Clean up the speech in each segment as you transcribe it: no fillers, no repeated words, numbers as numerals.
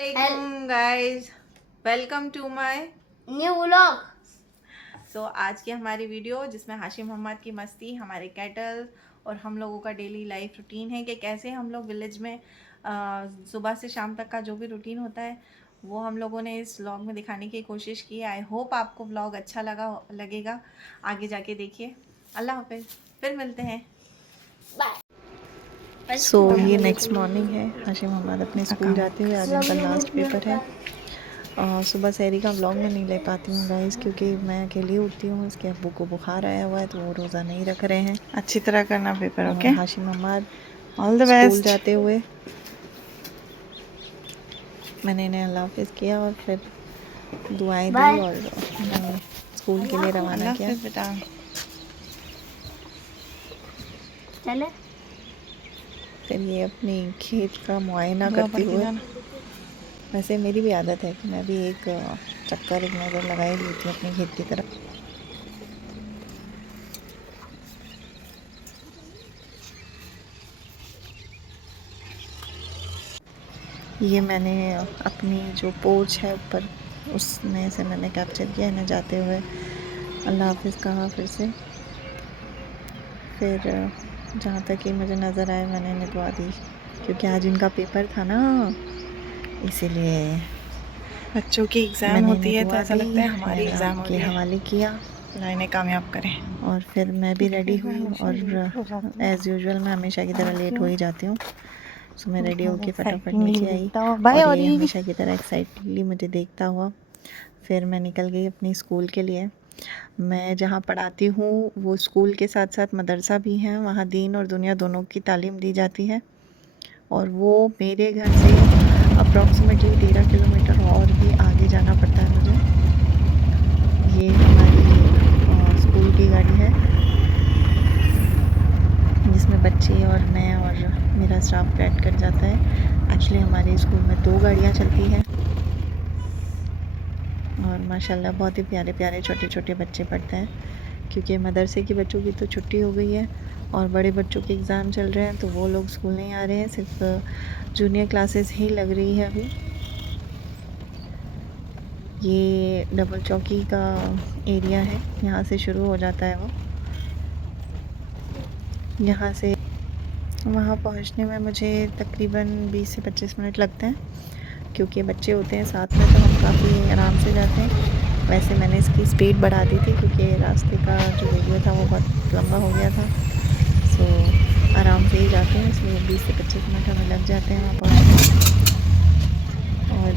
Assalamualaikum guys, welcome to my new vlog. So आज की हमारी वीडियो जिसमें हाशिम मोहम्मद की मस्ती, हमारे कैटल और हम लोगों का डेली लाइफ रूटीन है कि कैसे हम लोग विलेज में सुबह से शाम तक का जो भी रूटीन होता है वो हम लोगों ने इस व्लॉग में दिखाने की कोशिश की है। आई होप आपको व्लॉग अच्छा लगेगा। आगे जाके देखिए। अल्लाह हाफिज़, फिर मिलते हैं। सो ये नेक्स्ट मॉर्निंग है। हाशिम मोहम्मद अपने स्कूल जाते हुए, आज इनका लास्ट पेपर है। सुबह सहरी का व्लॉग में नहीं ले पाती हूँ गाइस, क्योंकि मैं अकेली उठती हूँ। इसके अब्बू को बुखार आया हुआ है तो वो रोज़ा नहीं रख रहे हैं। अच्छी तरह करना paper, okay? Hashim Mohammad all the best. School जाते हुए मैंने इन्हें अल्लाह हाफिज़ किया और फिर दुआएं दी और इन्हें स्कूल के लिए रवाना किया। बेटा चले फिर ये अपनी खेत का मुआयना करते हुए, वैसे मेरी भी आदत है कि मैं भी एक चक्कर एक नज़र लगा ही लेती हूँ अपनी खेत की तरफ। ये मैंने अपनी जो पोर्च है ऊपर उसमें से मैंने कैप्चर किया इन्हें जाते हुए अल्लाह हाफिज़ कहा। फिर से फिर जहाँ तक कि मुझे नज़र आए मैंने इन्हें दुआ दी, क्योंकि आज इनका पेपर था ना, इसीलिए बच्चों की एग्ज़ाम होती है तो ऐसा लगता है हमारी एग्ज़ाम हो रही है। हवाले किया, अल्लाह इन्हें कामयाब करें। और फिर मैं भी रेडी हुई और एज़ यूजुअल मैं हमेशा की तरह लेट हो ही जाती हूँ। सो मैं रेडी होके फटाफट नीचे आई और ये हमेशा की तरह एक्साइटेडली मुझे देखता हुआ फिर मैं निकल गई अपनी स्कूल के लिए। मैं जहाँ पढ़ाती हूँ वो स्कूल के साथ साथ मदरसा भी है, वहाँ दीन और दुनिया दोनों की तालीम दी जाती है। और वो मेरे घर से अप्रॉक्सीमेटली 13 किलोमीटर और भी आगे जाना पड़ता है मुझे। ये हमारी स्कूल की गाड़ी है जिसमें बच्चे और मैं और मेरा स्टाफ बैठ कर जाता है। एक्चुअली हमारे स्कूल में 2 गाड़ियाँ चलती हैं और माशाल्लाह बहुत ही प्यारे प्यारे छोटे छोटे बच्चे पढ़ते हैं, क्योंकि मदरसे के बच्चों की तो छुट्टी हो गई है और बड़े बच्चों के एग्ज़ाम चल रहे हैं तो वो लोग स्कूल नहीं आ रहे हैं, सिर्फ जूनियर क्लासेस ही लग रही है अभी। ये डबल चौकी का एरिया है, यहाँ से शुरू हो जाता है वो। यहाँ से वहाँ पहुँचने में मुझे तकरीबन 20 से 25 मिनट लगते हैं, क्योंकि बच्चे होते हैं साथ में तो हम काफ़ी आराम से जाते हैं। वैसे मैंने इसकी स्पीड बढ़ा दी थी क्योंकि रास्ते का जो वीडियो था वो बहुत लंबा हो गया था। सो आराम से ही जाते हैं, इसलिए 20 से 25 मिनट हमें लग जाते हैं वहाँ पहुँचने। और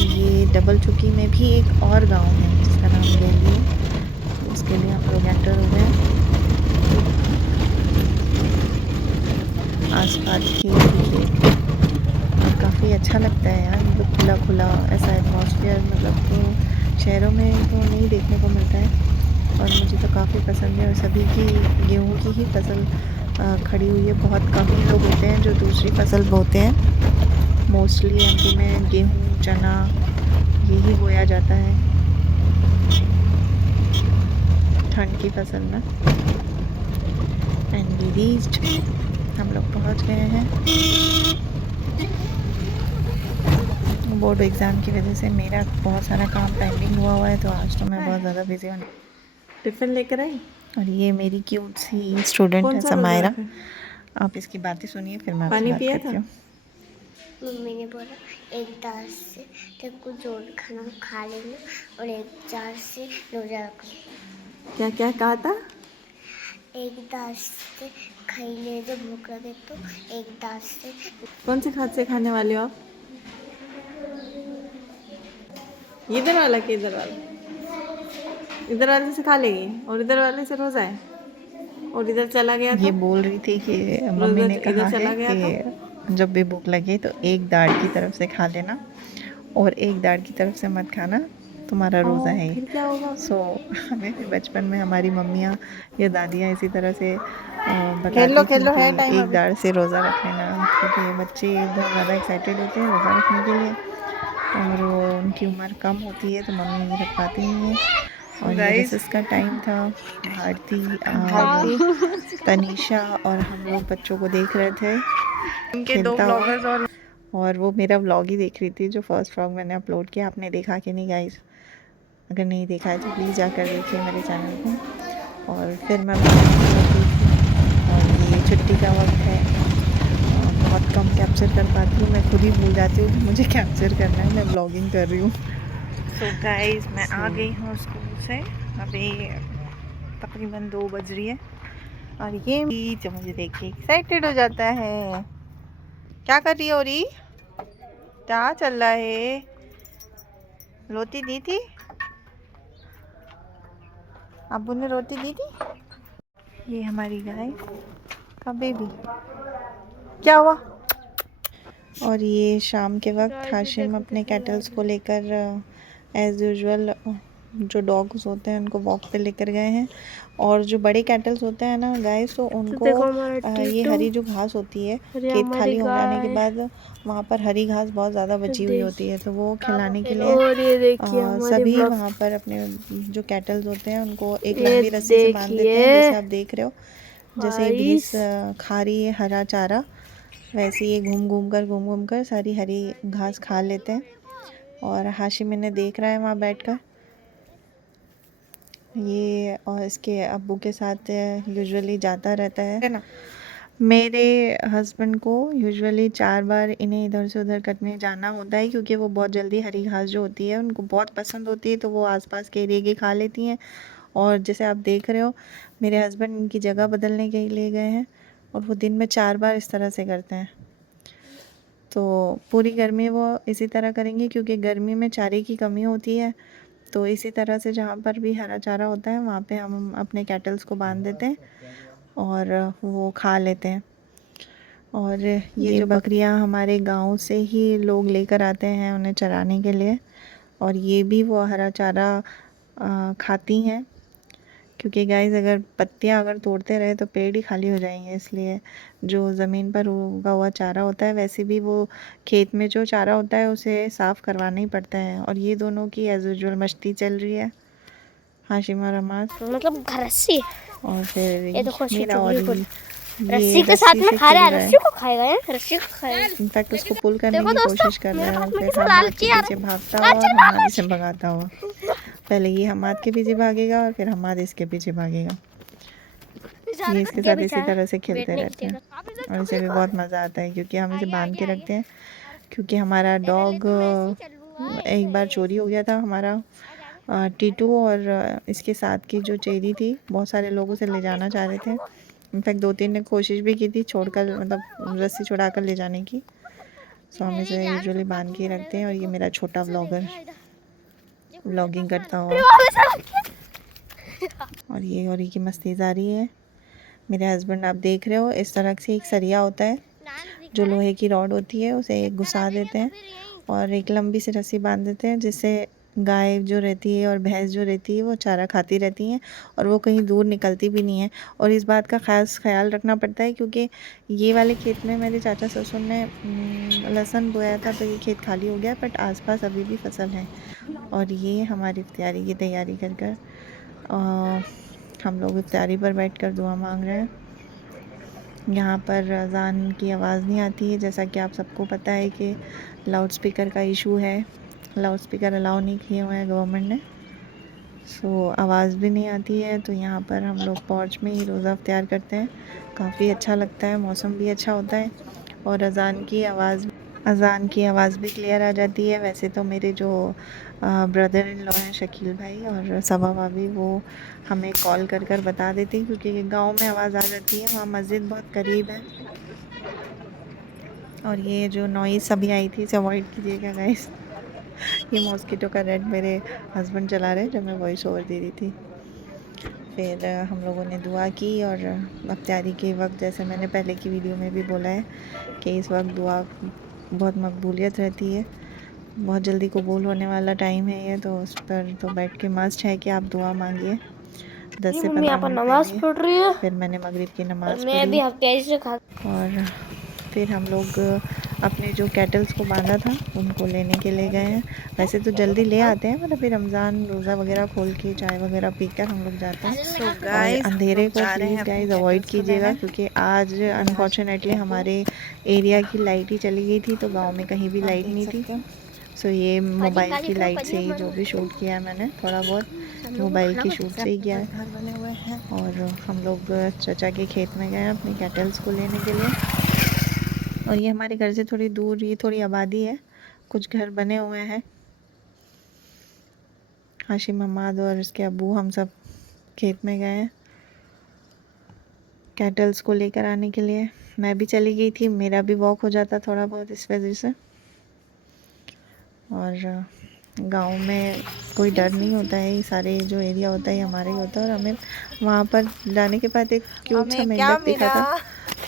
ये डबल चौकी में भी एक और गांव है जिसका नाम गैली है, उसके लिए हम लोग एंटर हो गए हैं। आसपास खेत और काफ़ी अच्छा लगता है यार, मतलब खुला खुला ऐसा एटमॉस्फेयर, मतलब तो शहरों में तो नहीं देखने को मिलता है और मुझे तो काफ़ी पसंद है। और सभी की गेहूं की ही फसल खड़ी हुई है। बहुत कम ही लोग होते हैं जो दूसरी फसल बोते हैं। मोस्टली एमपी में गेहूं चना यही बोया जाता है ठंड की फसल में। एंड वी रीच्ड, हम लोग पहुंच गए हैं। बोर्ड एग्ज़ाम की वजह से मेरा बहुत सारा काम पेंडिंग हुआ है तो आज तो मैं बहुत ज़्यादा बिजी हूँ। टिफ़िन लेकर आई और ये मेरी क्यूट सी स्टूडेंट है समायरा। आप इसकी बातें सुनिए फिर मैं आपसे बात करती हूँ। मम्मी ने बोला एक दास से तेरे को जोड़ खाना खा लेना और एक जार से रोजा रखना। क्या क्या कहा था? एक दास से खाई ले जो भूख लगे तो एक दास से। कौन से खाद से खाने वाले हो आप? इधर वाला कि इधर वाला? इधर वाले से खा लेगी और इधर वाले से रोजा है और इधर चला गया तो? ये बोल रही थी कि मम्मी ने कहा है कि जब भी भूख लगे तो एक दाढ़ की तरफ से खा लेना और एक दाढ़ की तरफ से मत खाना, तुम्हारा रोज़ा है। फिर क्या होगा? सो हमें भी बचपन में हमारी मम्मियाँ या दादियाँ इसी तरह से बताती थी कि एक दाढ़ से रोज़ा रख लेना, क्योंकि बच्चे बहुत ज़्यादा एक्साइटेड होते हैं रोज़ा रखने के लिए और वो उनकी उम्र कम होती है तो मम्मी रख पाती नहीं है। और ये रिसेस का टाइम था, भारती तनीषा और हम लोग बच्चों को देख रहे थे खेलता हुआ। और वो मेरा व्लॉग ही देख रही थी, जो फर्स्ट व्लॉग मैंने अपलोड किया। आपने देखा कि नहीं गाइस? अगर नहीं देखा है तो प्लीज़ जाकर देखिए मेरे चैनल को। और फिर मैं लगी थी, और ये छुट्टी का वक्त है, बहुत कम कैप्चर कर पाती हूँ, मैं खुद ही भूल जाती हूँ कि मुझे कैप्चर करना है, मैं व्लॉगिंग कर रही हूँ। सो गाइस मैं आ गई हूँ स्कूल से, अभी तकरीबन 2 बज रही है, और ये जो मुझे देख के एक्साइटेड हो जाता है। क्या कर रही हो री? क्या चल रहा है? रोटी दी थी? अब्बू ने रोटी दी थी? ये हमारी गाय का बेबी, क्या हुआ? और ये शाम के वक्त हाशिम अपने कैटल्स को लेकर एज़ यूजुअल जो डॉग्स होते हैं उनको वॉक पे लेकर गए हैं। और जो बड़े कैटल्स होते हैं ना गाइस, तो उनको ये हरी जो घास होती है खेत खाली हो जाने के बाद वहाँ पर हरी घास बहुत ज़्यादा बची हुई होती है, तो वो खिलाने के लिए सभी वहाँ पर अपने जो कैटल्स होते हैं उनको एक लंबी रस्सी से बांध देते हैं, जैसे आप देख रहे हो। जैसे ये भैंस खा रही है हरा चारा, वैसे ये घूम घूम कर सारी हरी घास खा लेते हैं। और हाशिम इन्हें देख रहा है वहाँ बैठकर, ये और इसके अब्बू के साथ यूजुअली जाता रहता है ना। मेरे हस्बैंड को यूजुअली 4 बार इन्हें इधर से उधर करने जाना होता है, क्योंकि वो बहुत जल्दी हरी घास जो होती है उनको बहुत पसंद होती है, तो वो आसपास के एरिया की खा लेती हैं। और जैसे आप देख रहे हो मेरे हस्बैंड इनकी जगह बदलने के लिए गए हैं, और वो दिन में 4 बार इस तरह से करते हैं। तो पूरी गर्मी वो इसी तरह करेंगे, क्योंकि गर्मी में चारे की कमी होती है। तो इसी तरह से जहाँ पर भी हरा चारा होता है वहाँ पे हम अपने कैटल्स को बांध देते हैं और वो खा लेते हैं। और ये जो बकरियाँ हमारे गांव से ही लोग लेकर आते हैं उन्हें चराने के लिए, और ये भी वो हरा चारा खाती हैं, क्योंकि गाइस अगर पत्तियाँ अगर तोड़ते रहे तो पेड़ ही खाली हो जाएंगे, इसलिए जो ज़मीन पर उगा हुआ चारा होता है, वैसे भी वो खेत में जो चारा होता है उसे साफ़ करवाना ही पड़ता है। और ये दोनों की एज यूजुअल मस्ती चल रही है, हाशिम और अमाज, मतलब घर से। और फिर ये देखो मेरा और ये रस्सी के साथ में खा रहा है, रस्सी को खाएगा है, रस्सी को खाएगा। इनफैक्ट उसको पुल करने देखो की दोस्तों, कोशिश कर रहा है, और फिर किसी हमाद लालची के आ पीछे भागता हुआ और हमाद इसे भगाता हुआ। पहले ये हमाद के पीछे भागेगा और फिर हमाद इसके पीछे भागेगा। ये इसके साथ इसी तरह से खेलते रहते हैं, और इसे भी बहुत मज़ा आता है, क्योंकि हम इसे बांध के रखते हैं, क्योंकि हमारा डॉग एक बार चोरी हो गया था हमारा टीटू, और इसके साथ की जो चेरी थी बहुत सारे लोग उसे ले जाना चाह रहे थे। इनफैक्ट 2-3 ने कोशिश भी की थी छोड़कर, मतलब रस्सी छुड़ा कर ले जाने की। सो हम इसे यूजुअली बांध के रखते हैं। और ये मेरा छोटा व्लॉगर व्लॉगिंग करता हुआ, और ये की मस्ती जारी है। मेरे हस्बैंड आप देख रहे हो, इस तरह से एक सरिया होता है जो लोहे की रॉड होती है, उसे घुसा देते हैं और एक लंबी सी रस्सी बांध देते हैं, जिससे गाय जो रहती है और भैंस जो रहती है वो चारा खाती रहती हैं, और वो कहीं दूर निकलती भी नहीं है। और इस बात का खास ख्याल रखना पड़ता है, क्योंकि ये वाले खेत में मेरे चाचा ससुर ने लहसुन बोया था, तो ये खेत खाली हो गया, बट आसपास अभी भी फसल है। और ये हमारी इफ्तारी की तैयारी कर कर हम लोग इफ्तारी पर बैठकर दुआ मांग रहे हैं। यहाँ पर अज़ान की आवाज़ नहीं आती है, जैसा कि आप सबको पता है कि लाउड स्पीकर का इशू है, लाउड स्पीकर अलाउ नहीं किए हुए हैं गवर्नमेंट ने, सो आवाज़ भी नहीं आती है। तो यहाँ पर हम लोग पोर्च में ही रोज़ा इफ्तार करते हैं, काफ़ी अच्छा लगता है, मौसम भी अच्छा होता है, और अज़ान की आवाज़ भी क्लियर आ जाती है। वैसे तो मेरे जो ब्रदर इन लॉ हैं शकील भाई और सबा भाभी, वो हमें कॉल कर कर बता देते हैं, क्योंकि गांव में आवाज़ आ जाती है, वहाँ मस्जिद बहुत करीब है। और ये जो नॉइज़ सभी आई थी इसे अवॉइड कीजिएगा गाइस। ये मॉस्किटो का रेड मेरे हस्बैंड चला रहे जब मैं वॉइस ओवर दे रही थी। फिर हम लोगों ने दुआ की, और इफ्तारी के वक्त जैसे मैंने पहले की वीडियो में भी बोला है कि इस वक्त दुआ बहुत मकबूलियत रहती है, बहुत जल्दी कबूल होने वाला टाइम है ये, तो उस पर तो बैठ के मस्ट है कि आप दुआ मांगिए। 10 से 15 मिनट नमाज पढ़ रही है, फिर मैंने मगरिब की नमाज़ मैं भी पढ़ी, हफ्ते से खा। और फिर हम लोग अपने जो कैटल्स को बांधा था उनको लेने के लिए गए हैं। वैसे तो जल्दी ले आते हैं, मतलब फिर रमज़ान रोज़ा वगैरह खोल के चाय वगैरह पीकर हम लोग जाते हैं। और अंधेरे को प्लीज़ गाइस अवॉइड कीजिएगा, क्योंकि आज अनफॉर्चुनेटली हमारे एरिया की लाइट ही चली गई थी, तो गांव में कहीं भी लाइट नहीं थी। सो ये मोबाइल की लाइट से ही जो भी शूट किया है मैंने, थोड़ा बहुत मोबाइल की शूट से ही किया है। घर बने हुए हैं और हम लोग चाचा के खेत में गए हैं अपने कैटल्स को लेने के लिए। और ये हमारे घर से थोड़ी दूर, ये थोड़ी आबादी है, कुछ घर बने हुए हैं। हाशिम अहमद और उसके अब्बू हम सब खेत में गए हैं कैटल्स को लेकर आने के लिए। मैं भी चली गई थी, मेरा भी वॉक हो जाता थोड़ा बहुत इस वजह से। और गांव में कोई डर नहीं होता है, ये सारे जो एरिया होता है हमारा ही होता है। और हमें वहाँ पर जाने के बाद एक क्यूट सा मेंढक दिखा था,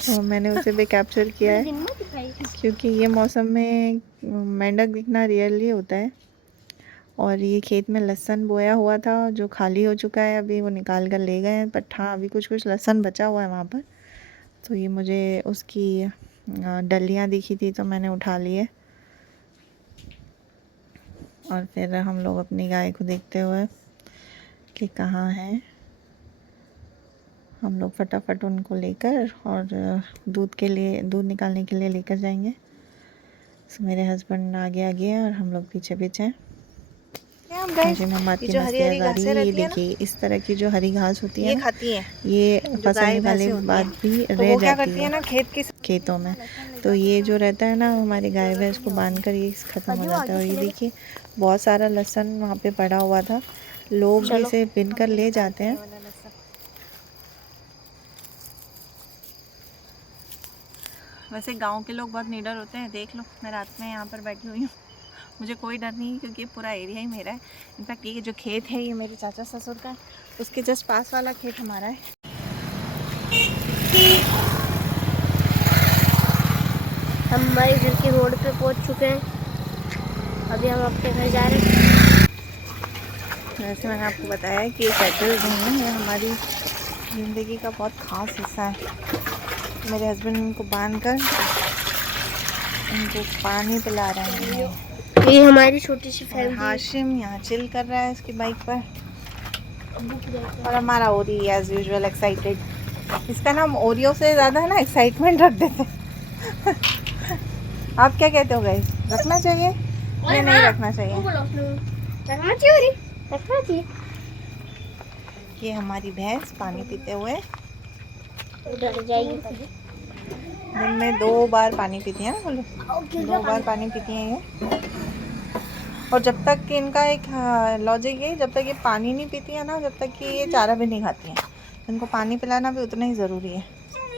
तो मैंने उसे भी कैप्चर किया है, क्योंकि ये मौसम में मेंढक दिखना रियली होता है। और ये खेत में लहसुन बोया हुआ था जो खाली हो चुका है, अभी वो निकाल कर ले गए हैं, बट हाँ अभी कुछ कुछ लहसुन बचा हुआ है वहाँ पर। तो ये मुझे उसकी डलियाँ दिखी थी तो मैंने उठा लिए। और फिर हम लोग अपनी गाय को देखते हुए कि कहाँ है, हम लोग फटाफट उनको लेकर और दूध निकालने के लिए लेकर जाएंगे। तो मेरे हस्बैंड आगे आगे हैं और हम लोग पीछे पीछे हैं। मोहम्मद की मस्ती आजारी है। ये देखिए इस तरह की जो हरी घास होती है ना, खाती है, ये फसल निकालने के बाद भी रह जाती है ना खेतों में। तो ये जो रहता है ना हमारी गाय भैंस को बांध कर ये ख़त्म हो जाता है। और ये देखिए बहुत सारा लहसुन वहाँ पे पड़ा हुआ था, लोग इसे बिन कर ले जाते हैं। वैसे गांव के लोग बहुत निडर होते हैं, देख लो मैं रात में यहाँ पर बैठी हुई हूँ, मुझे कोई डर नहीं, क्योंकि पूरा एरिया ही मेरा है। इनफैक्ट ये जो खेत है ये मेरे चाचा ससुर का है, उसके जस्ट पास वाला खेत हमारा है। हम हमारे घर की रोड पे पहुंच चुके हैं, अभी हम अपने घर जा रहे हैं। वैसे मैंने आपको बताया कि कैटल जो है ये हमारी ज़िंदगी का बहुत ख़ास हिस्सा है। मेरे हस्बैंड इनको बांध कर इनको पानी पिला रहे हैं। ये हमारी छोटी सी फैमिली। हाशिम यहाँ चिल कर रहा है उसकी बाइक पर, और हमारा ओरी एज यूजुअल एक्साइटेड। इसका नाम ओरियो से ज़्यादा ना एक्साइटमेंट रख देते। आप क्या कहते हो गाइस, रखना चाहिए या नहीं रखना चाहिए? रखना चाहिए, रखना चाहिए। ये हमारी भैंस पानी पीते हुए डर जाएगी। दिन में 2 बार पानी पीती है ना, बोलो 2 बार पानी पीती हैं ये। और जब तक कि इनका एक लॉजिक है, जब तक ये पानी नहीं पीती है ना, जब तक कि ये चारा भी नहीं खाती हैं। इनको पानी पिलाना भी उतना ही ज़रूरी है,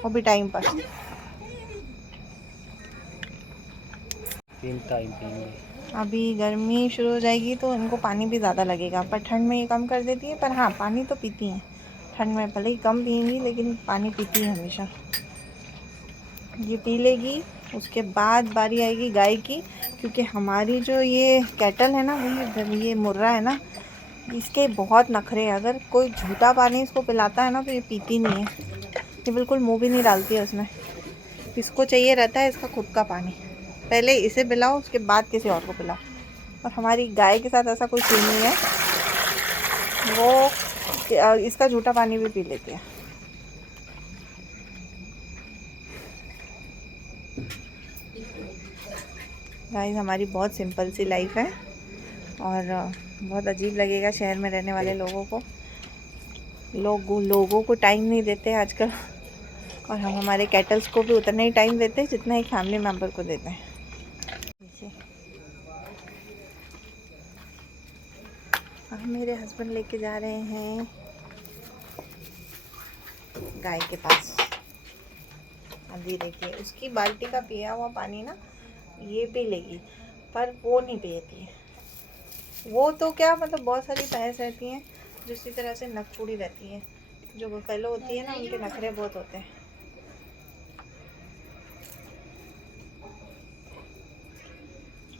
वो भी टाइम पर। 3 टाइम पीएंगे। अभी गर्मी शुरू हो जाएगी तो इनको पानी भी ज़्यादा लगेगा, पर ठंड में ये कम कर देती है। पर हाँ पानी तो पीती हैं, ठंड में भले ही कम पिएंगी लेकिन पानी पीती है हमेशा। ये पी लेगी, उसके बाद बारी आएगी गाय की, क्योंकि हमारी जो ये कैटल है ना, ये मुर्रा है ना, इसके बहुत नखरे हैं। अगर कोई झूठा पानी इसको पिलाता है ना तो ये पीती नहीं है, ये बिल्कुल मुंह भी नहीं डालती है उसमें। इसको चाहिए रहता है इसका खुद का पानी, पहले इसे पिलाओ उसके बाद किसी और को पिलाओ। और हमारी गाय के साथ ऐसा कोई सीन नहीं है, वो इसका झूठा पानी भी पी लेती है। गाइस हमारी बहुत सिंपल सी लाइफ है, और बहुत अजीब लगेगा शहर में रहने वाले लोगों को। लोगों को टाइम नहीं देते आजकल, और हम हमारे कैटल्स को भी उतना ही टाइम देते हैं जितना एक फैमिली मेम्बर को देते हैं। अब मेरे हस्बैंड लेके जा रहे हैं गाय के पास। अभी देखिए उसकी बाल्टी का पिया हुआ पानी ना ये पी लेगी, पर वो नहीं पीती है। वो तो क्या मतलब बहुत सारी भैंस रहती हैं जो इसी तरह से नकचूड़ी रहती हैं, जो बफेलो होती है ना उनके नखरे बहुत होते हैं।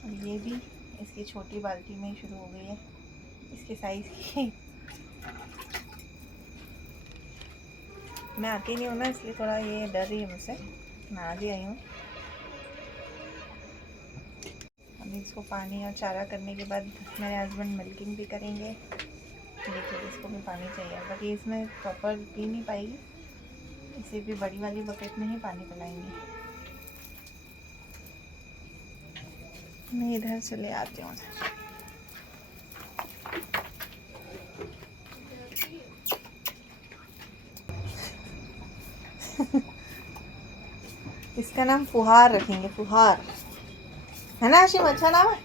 और ये भी इसकी छोटी बाल्टी में ही शुरू हो गई है, इसके साइज की। मैं आती नहीं हूँ ना, इसलिए थोड़ा ये डर रही है मुझसे। मैं आ भी आई हूँ। अभी इसको पानी और चारा करने के बाद मेरे हस्बैंड मिल्किंग भी करेंगे। देखिए इसको भी पानी चाहिए, बट ये इसमें प्रॉपर पी नहीं पाएगी, इसे भी बड़ी वाली बकेट में ही पानी पिलाएंगे। मैं इधर से ले आती हूँ। इसका नाम फुहार रखेंगे, फुहार, है ना आशिम? अच्छा नाम है।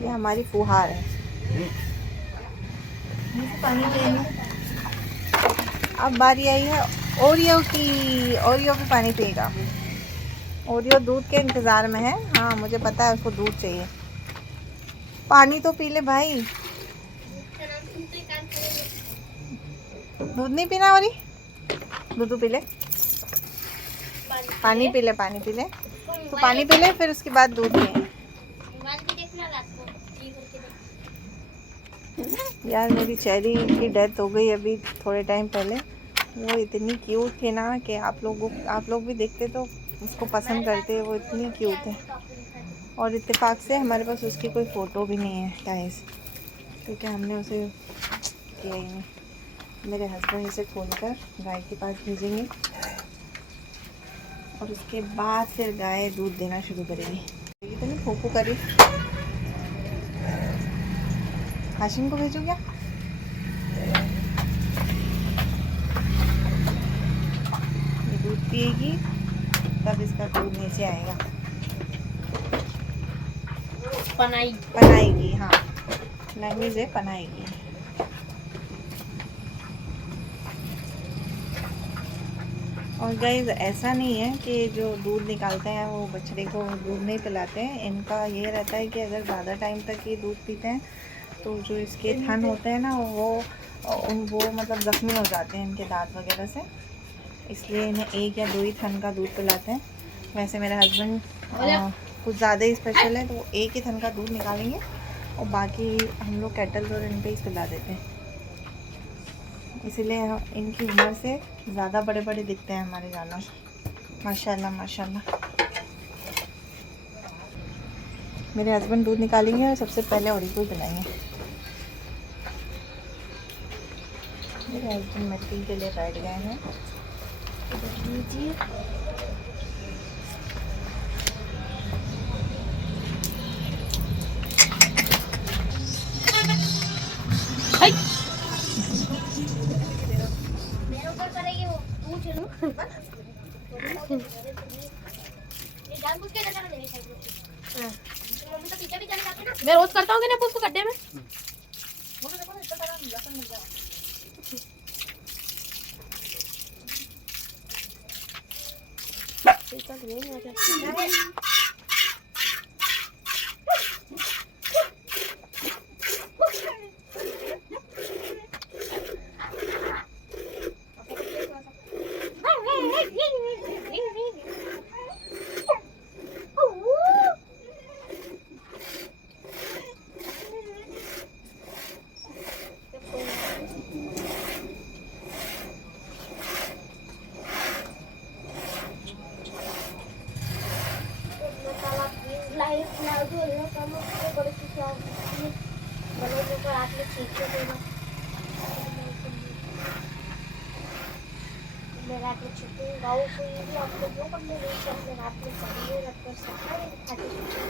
ये हमारी फुहार है। पानी पिएंगे। अब बारी आई है ओरियो की। ओरियो भी पानी पिएगा। ओरियो दूध के इंतज़ार में है। हाँ मुझे पता है उसको दूध चाहिए। पानी तो पी ले भाई। दूध नहीं पीना औरी? दूध पी ले, पानी पी ले, पानी पी ले। तो पानी पी ले, फिर उसके बाद दूध पिए। यार मेरी चेरी की डेथ हो गई अभी थोड़े टाइम पहले। वो इतनी क्यूट थी ना कि आप लोग भी देखते तो उसको पसंद करते। वो इतनी क्यूट है, और इत्तेफाक से हमारे पास उसकी कोई फ़ोटो भी नहीं है गाइस, क्योंकि हमने उसे किया ही नहीं। मेरे हस्बैंड इसे खोलकर गाय के पास भेजेंगे और उसके बाद फिर गाय दूध देना शुरू करेगी। ये तो नहीं फूफू करी। हाशिम को भेजो क्या? ये दूध पिएगी तब इसका दूध नीचे आएगा। पनाएगी, हाँ लैंग्वेज है, पनाएगी। और गाइस ऐसा नहीं है कि जो दूध निकालते हैं वो बछड़े को दूध नहीं पिलाते हैं। इनका ये रहता है कि अगर ज़्यादा टाइम तक ये दूध पीते हैं तो जो इसके थन होते हैं ना वो मतलब ज़ख्मी हो जाते हैं इनके दांत वगैरह से, इसलिए इन्हें एक या दो ही थन का दूध पिलाते हैं। वैसे मेरे हस्बैंड कुछ ज़्यादा ही स्पेशल है तो वो एक ही थन का दूध निकालेंगे और बाकी हम लोग कैटल और इन पे ही पिला देते हैं। इसीलिए इनकी उम्र से ज़्यादा बड़े बड़े दिखते हैं हमारे जानवर, माशाल्लाह माशाल्लाह। मेरे हस्बैंड दूध निकालेंगे और सबसे पहले औरी को पिलाएंगे। मेरे हस्बैंड मिल्किंग के लिए बैठ गए हैं। मैं रोज करता हूँ कि नहीं उसको गड्ढे में।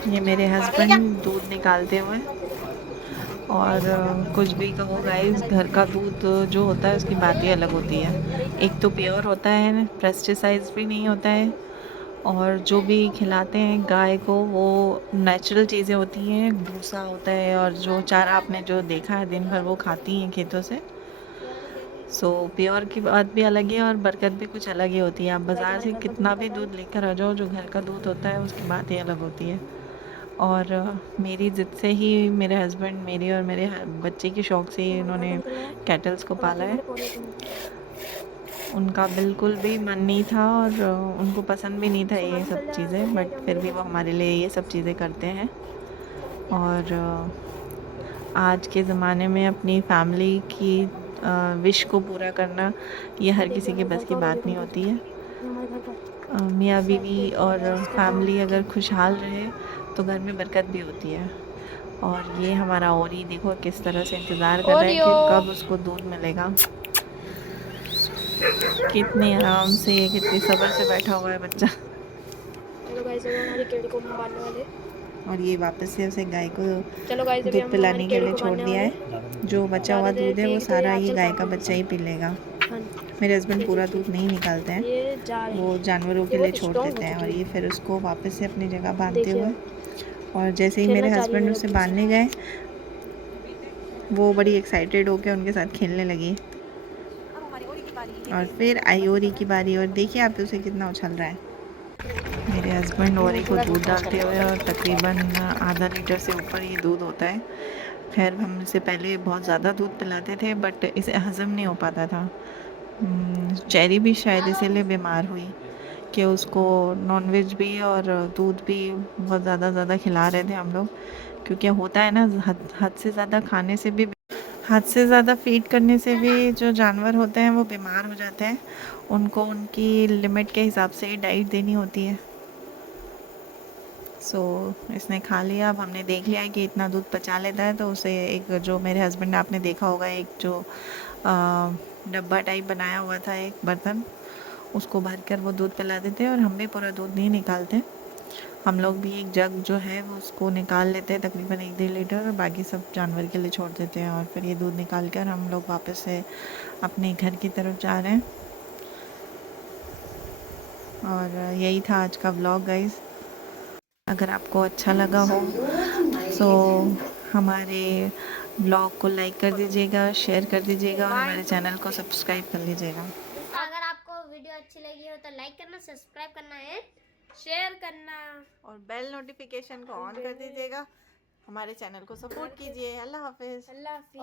ये मेरे हस्बैंड दूध निकालते हुए, और कुछ भी कहो गाइस, घर का दूध जो होता है उसकी बात ही अलग होती है। एक तो प्योर होता है, पेस्टिसाइड्स भी नहीं होता है, और जो भी खिलाते हैं गाय को वो नेचुरल चीज़ें होती हैं। भूसा होता है और जो चारा आपने जो देखा है दिन भर वो खाती हैं खेतों से। सो प्योर की बात भी अलग है और बरकत भी कुछ अलग ही होती है। आप बाज़ार से कितना भी दूध लेकर आ जाओ, जो घर का दूध होता है उसकी बात ही अलग होती है। और मेरी ज़िद से ही मेरे हस्बैंड मेरी और मेरे बच्चे के शौक़ से ही इन्होंने कैटल्स को पाला है। उनका बिल्कुल भी मन नहीं था और उनको पसंद भी नहीं था ये सब चीज़ें, बट फिर भी वो हमारे लिए ये सब चीज़ें करते हैं। और आज के ज़माने में अपनी फैमिली की विश को पूरा करना ये हर किसी के बस की बात नहीं होती है। मियाँ बीवी और फैमिली अगर खुशहाल रहे तो घर में बरकत भी होती है। और ये हमारा ओरी देखो किस तरह से इंतज़ार कर रहा है कि कब उसको दूध मिलेगा। कितने आराम से, कितनी सब्र से बैठा हुआ है बच्चा। चलो गाइस, अब हमारी केड़ी को हम बांधने वाले। और ये वापस से उसे गाय को चलो गाइस, अभी दूध हम हमारी पिलाने के केड़ी लिए को छोड़ बांधने दिया वाले। है। जो बचा हुआ ज़्यादा देर दूध है वो की सारा तो ये चल गाय का पाऊंगी। बच्चा ही पी लेगा। हाँ, मेरे हस्बैंड ये पूरा देखिए, दूध नहीं निकालते हैं, ये जा रही वो है। जानवरों के ये लिए बहुत छोड़ स्ट्रॉन्ग देते हो हैं और चुकी ये है। फिर उसको वापस से अपनी जगह बांधते देखिए हुए। अब और जैसे ही खेलना मेरे चाह रही है हस्बैंड मेरे उसे अब्बू से। बांधने गए वो बड़ी एक्साइटेड होकर उनके साथ खेलने लगी। और फिर आई ओरी की बारी, और देखिए आप उसे कितना उछल रहा है। मेरे हस्बैंड ओरी को दूध डालते हुए, और तकरीबन आधा लीटर से ऊपर ये दूध होता है। खैर हम इसे पहले बहुत ज़्यादा दूध पिलाते थे बट इसे हज़म नहीं हो पाता था। चेरी भी शायद इसीलिए बीमार हुई कि उसको नॉनवेज भी और दूध भी बहुत ज़्यादा खिला रहे थे हम लोग। क्योंकि होता है ना, हद से ज़्यादा खाने से भी, हद से ज़्यादा फीड करने से भी जो जानवर होते हैं वो बीमार हो जाते हैं। उनको उनकी लिमिट के हिसाब से ही डाइट देनी होती है। इसने खा लिया। अब हमने देख लिया है कि इतना दूध पचा लेता है, तो उसे एक, जो मेरे हस्बैंड ने, आपने देखा होगा, एक जो डब्बा टाइप बनाया हुआ था, एक बर्तन, उसको भर कर वो दूध पिला देते हैं। और हम भी पूरा दूध नहीं निकालते, हम लोग भी एक जग जो है वो उसको निकाल लेते हैं, तकरीबन 1-1.5 लीटर, और बाकी सब जानवर के लिए छोड़ देते हैं। और फिर ये दूध निकाल कर हम लोग वापस से अपने घर की तरफ जा रहे हैं। और यही था आज का व्लॉग गाइस। अगर आपको अच्छा लगा हो तो हमारे ब्लॉग को लाइक कर दीजिएगा, शेयर कर दीजिएगा, और हमारे चैनल को सब्सक्राइब कर लीजिएगा। अगर आपको वीडियो अच्छी लगी हो तो लाइक करना, सब्सक्राइब करना है, शेयर करना और बेल नोटिफिकेशन को ऑन कर दीजिएगा। हमारे चैनल को सपोर्ट कीजिए। अल्लाह हाफिज़। अल्लाह हाफिज़।